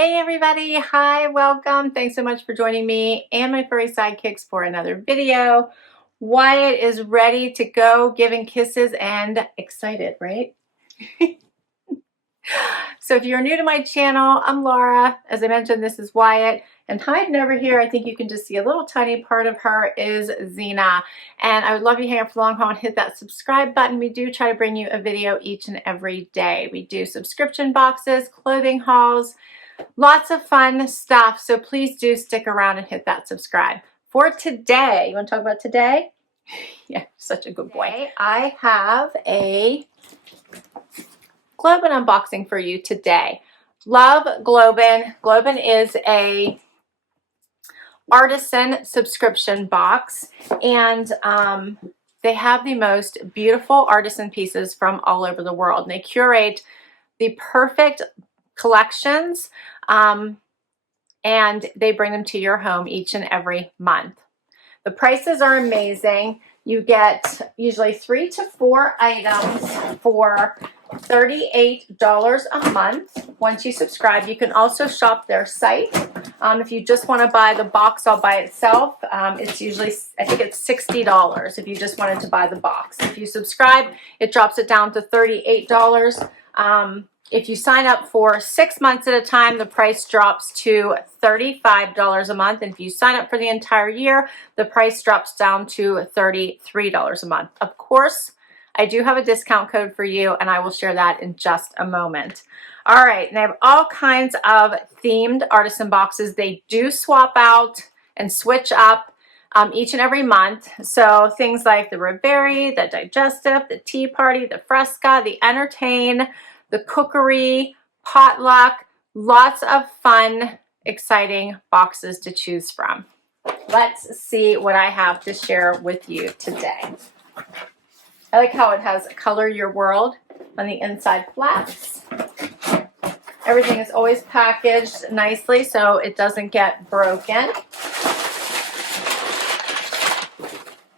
Hey everybody, hi, welcome. Thanks so much for joining me and my furry sidekicks for another video. Wyatt is ready to go, giving kisses and excited, right? So if you're new to my channel, I'm Laura. As I mentioned, this is Wyatt. And hiding over here, I think you can just see a little tiny part of her is Xena. And I would love you to hang out for the long haul and hit that subscribe button. We do try to bring you a video each and every day. We do subscription boxes, clothing hauls, lots of fun stuff. So please do stick around and hit that subscribe. For today, you want to talk about today? Yeah, such a good boy. I have a GlobeIn unboxing for you today. Love GlobeIn. GlobeIn is a artisan subscription box, and they have the most beautiful artisan pieces from all over the world. And they curate the perfect collections, and they bring them to your home each and every month. The prices are amazing. You get usually 3 to 4 items for $38 a month once you subscribe. You can also shop their site. If you just want to buy the box all by itself, it's usually, I think it's $60 if you just wanted to buy the box. If you subscribe, it drops it down to $38. If you sign up for 6 months at a time, the price drops to $35 a month. And if you sign up for the entire year, the price drops down to $33 a month. Of course, I do have a discount code for you, and I will share that in just a moment. All right, and they have all kinds of themed artisan boxes. They do swap out and switch up each and every month. So things like the Riberi, the Digestive, the Tea Party, the Fresca, the Entertain, the Cookery, Potluck, lots of fun, exciting boxes to choose from. Let's see what I have to share with you today. I like how it has Color Your World on the inside flaps. Everything is always packaged nicely so it doesn't get broken.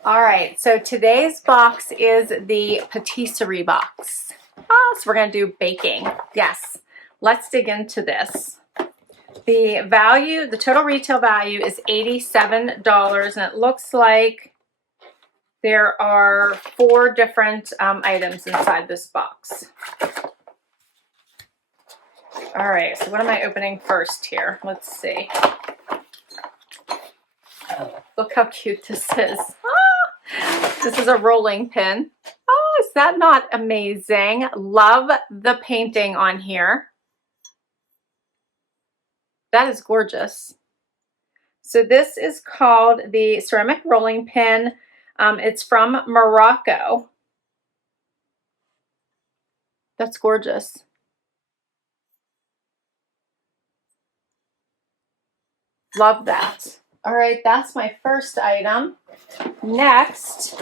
All right, so today's box is the Patisserie Box. So we're going to do baking. Yes, let's dig into this. The value, the total retail value is $87, and it looks like there are 4 different items inside this box. All right, so what am I opening first here? Let's see. Look how cute this is. Ah, this is a rolling pin. Oh, is that not amazing? Love the painting on here. That is gorgeous. So this is called the ceramic rolling pin. It's from Morocco. That's gorgeous. Love that. All right, that's my first item. Next,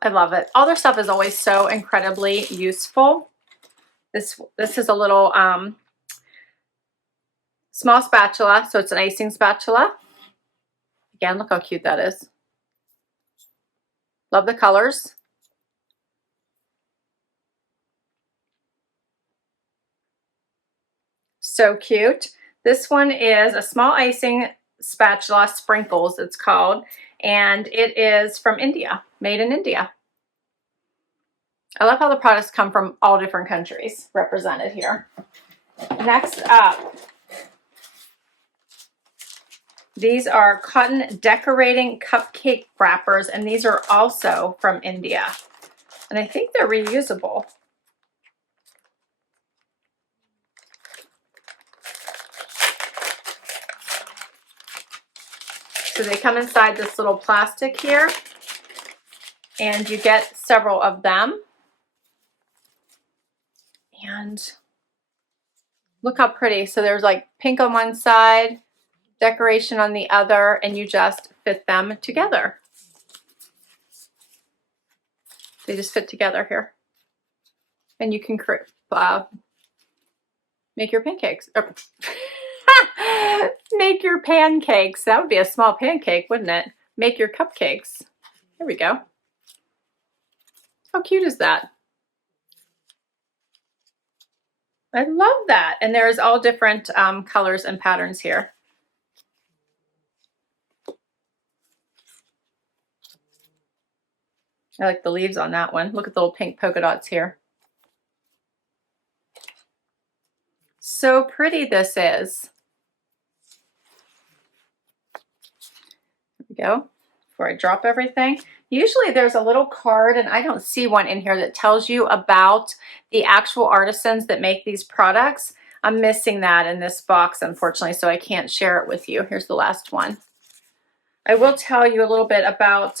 I love it. All their stuff is always so incredibly useful. This is a little small spatula, so it's an icing spatula. Again, look how cute that is. Love the colors. So cute. This one is a small icing spatula, Sprinkles it's called, and it is from India, made in India. I love how the products come from all different countries represented here. Next up, these are cotton decorating cupcake wrappers, and these are also from India. And I think they're reusable. So they come inside this little plastic here, and you get several of them. And look how pretty. So there's like pink on one side, decoration on the other, and you just fit them together. They just fit together here. And you can make your pancakes. Make your pancakes. That would be a small pancake, wouldn't it? Make your cupcakes. There we go. How cute is that? I love that. And there's all different colors and patterns here. I like the leaves on that one. Look at the little pink polka dots here. So pretty this is. There we go. Before I drop everything. Usually there's a little card, and I don't see one in here that tells you about the actual artisans that make these products. I'm missing that in this box, unfortunately, so I can't share it with you. Here's the last one. I will tell you a little bit about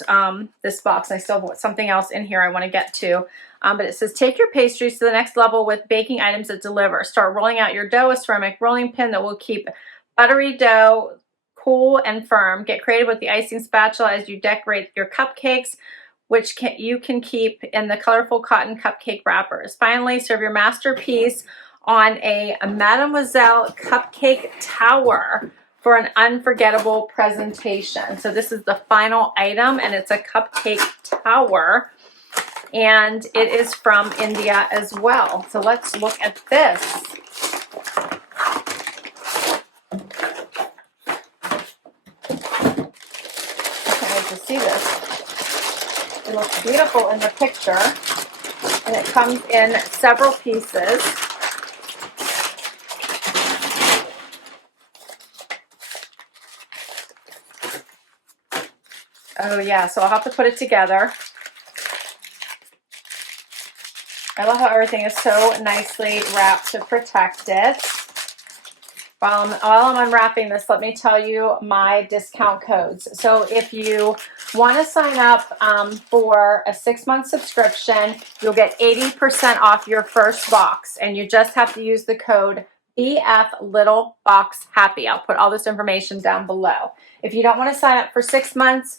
this box. I still have something else in here I want to get to. But it says, take your pastries to the next level with baking items that deliver. Start rolling out your dough with ceramic rolling pin that will keep buttery dough cool and firm. Get creative with the icing spatula as you decorate your cupcakes, which you can keep in the colorful cotton cupcake wrappers. Finally, serve your masterpiece on a Mademoiselle cupcake tower for an unforgettable presentation. So this is the final item, and it's a cupcake tower, and it is from India as well. So let's look at this. To see this. It looks beautiful in the picture, and it comes in several pieces. Oh yeah, so I'll have to put it together. I love how everything is so nicely wrapped to protect it. While I'm unwrapping this, let me tell you my discount codes. So if you want to sign up for a 6-month subscription, you'll get 80% off your first box, and you just have to use the code BF Little Box Happy. I'll put all this information down below. If you don't want to sign up for 6 months,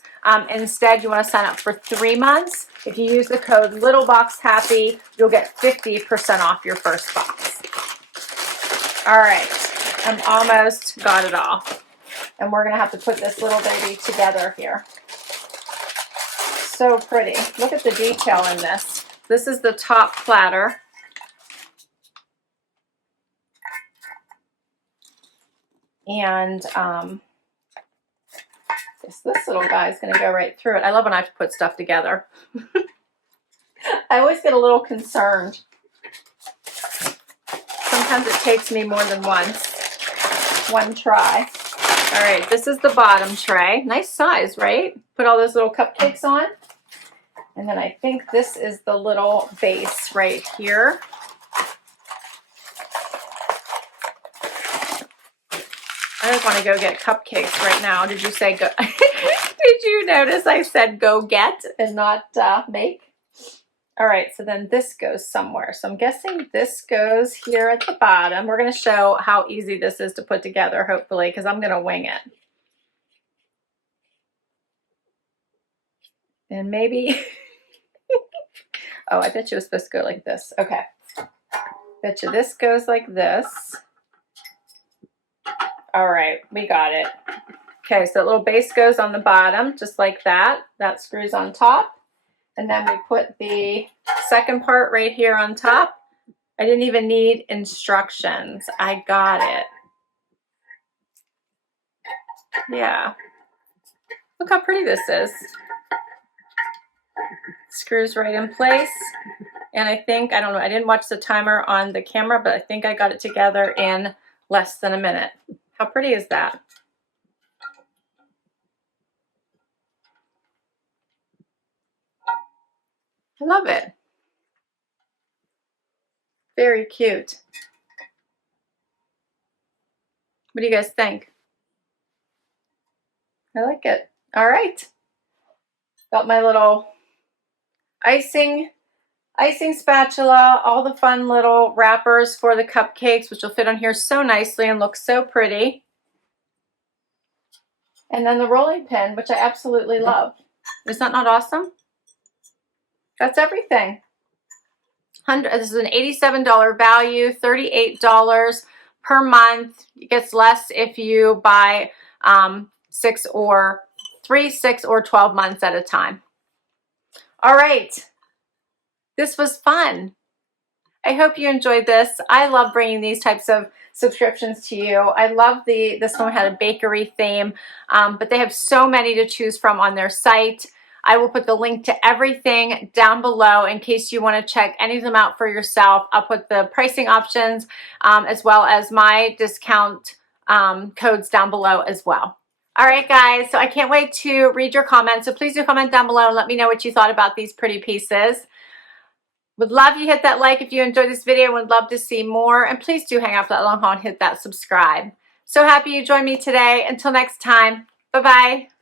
instead you want to sign up for 3 months, if you use the code Little Box Happy, you'll get 50% off your first box. All right. I'm almost got it all. And we're going to have to put this little baby together here. So pretty. Look at the detail in this. This is the top platter. And this little guy is going to go right through it. I love when I have to put stuff together. I always get a little concerned. Sometimes it takes me more than one try. All right, this is the bottom tray. Nice size, right? Put all those little cupcakes on. And then I think this is the little base right here. I just want to go get cupcakes right now. Did you say go? Did you notice I said go get and not make? All right, so then this goes somewhere. So I'm guessing this goes here at the bottom. We're going to show how easy this is to put together, hopefully, because I'm going to wing it. And maybe, oh, I bet you it was supposed to go like this. Okay. Bet you this goes like this. All right, we got it. Okay, so that little base goes on the bottom, just like that. That screws on top. And then we put the second part right here on top. I didn't even need instructions. I got it. Yeah. Look how pretty this is. Screws right in place. And I think, I don't know, I didn't watch the timer on the camera, but I think I got it together in less than a minute. How pretty is that? I love it. Very cute. What do you guys think? I like it. All right. Got my little icing spatula, all the fun little wrappers for the cupcakes, which will fit on here so nicely and look so pretty. And then the rolling pin, which I absolutely love. Is that not awesome? That's everything. This is an $87 value, $38 per month. It gets less if you buy 6 or 12 months at a time. All right. This was fun. I hope you enjoyed this. I love bringing these types of subscriptions to you. I love this one had a bakery theme, but they have so many to choose from on their site. I will put the link to everything down below in case you want to check any of them out for yourself. I'll put the pricing options as well as my discount codes down below as well. All right, guys, so I can't wait to read your comments. So please do comment down below and let me know what you thought about these pretty pieces. Would love you hit that like if you enjoyed this video. Would love to see more. And please do hang out for that long haul and hit that subscribe. So happy you joined me today. Until next time, bye-bye.